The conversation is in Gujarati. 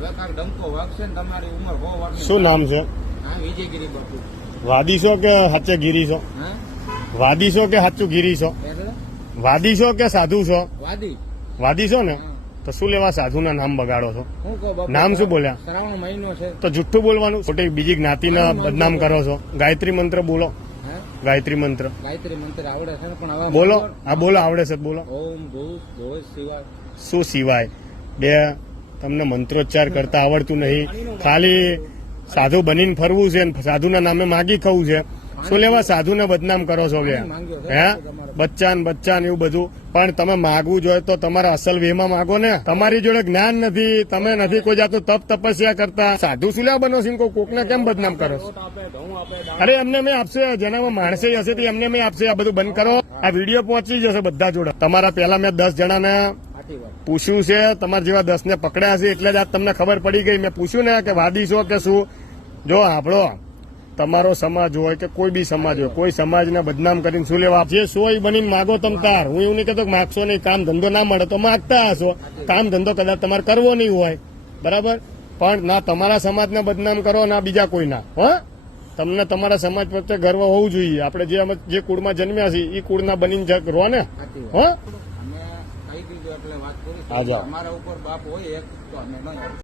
હવે કાંઈક ડંકો વાગશે ને તમારી ઉંમર બહુ વાગશે. શું નામ છે? હા વિજયગીરી બાપુ. વાદી છો કે સાચે ગીરી છો વાદી છો કે સાચું ગીરી છો વાદી છો કે સાધુ છો? વાદી. વાદી છો ને? તો શું લેવા સાધુના નામ બગાડો છો? નામ શું બોલ્યા? શ્રાવણ મહિનો છે. તો જુઠ્ઠું બોલવાનું? ખોટી બીજી જ્ઞાતિના બદનામ કરો છો. ગાયત્રી મંત્ર બોલો. ગાયત્રી મંત્ર. ગાયત્રી મંત્ર આવડે છે પણ હવે બોલો. આ બોલો આવડે છે બોલો. ઓમ ભૂ ભોજ શિવાય. શું સિવાય બે તમને મંત્રોચ્ચાર કરતા આવડતું નહીં. ખાલી સાધુ બનીને ફરવું છે ને સાધુના નામે માગી ખાવું છે. શું લેવા સાધુને બદનામ કરો છો કે? હે? બચ્ચાન બચ્ચાન એવું બધું. પણ તમે માગવું જોઈએ તો તમારા અસલ વેમાં માગો ને. તમારી જોડે જ્ઞાન નથી, તમે નથી કોઈ જાતનું તપ તપસ્યા કરતા. સાધુ શું લેવા બનો છો? કોકને કેમ બદનામ કરો? અરે એમને મેં આપશે, જેનામાં માણસે હશે તે એમને મેં આપશે. આ બધું બંધ કરો. આ વીડિયો પહોંચી જશે બધા જોડે. તમારા પહેલા મેં દસ જણાને પૂછ્યું છે, તમારા જેવા દસ ને પકડ્યા છે એટલે જ આજ તમને ખબર પડી ગઈ. મેં પૂછ્યું ને કે વાદી છો કે શું? જો આપણો તમારો સમાજ હોય કે કોઈ બી સમાજ હોય, કોઈ સમાજને બદનામ કરીને શું લેવા? જે સોય બનીને માગો તમ તાર. હું એવું નહીં કહેતો માગશો નહીં, કામ ધંધો ના મળે તો માગતા હશો. કામ ધંધો કદાચ તમારે કરવો નહીં હોય. બરાબર? પણ ના તમારા સમાજને બદનામ કરો, ના બીજા કોઈના. હો? તમને તમારા સમાજ પ્રત્યે ગર્વ હોવું જોઈએ. આપણે જે જે કુળમાં જન્મ્યા છીએ એ કુળના બનીને રહો ને. હો? હા, જાઓ. અમારા ઉપર બાપ હોય એક તો અમે નહીં